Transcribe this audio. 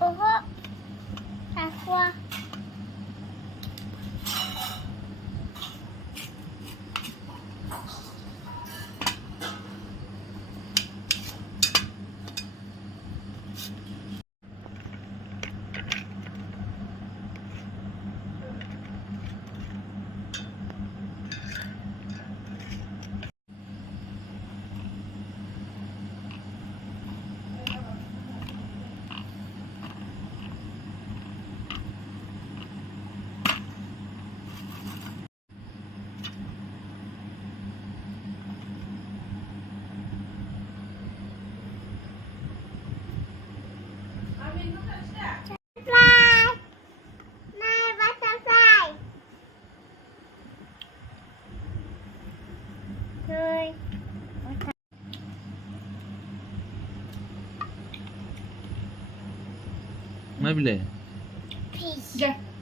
Oho, aqua. Butterfly. My butterfly. Rồi. ไม่เป็นไร Fish. Gel.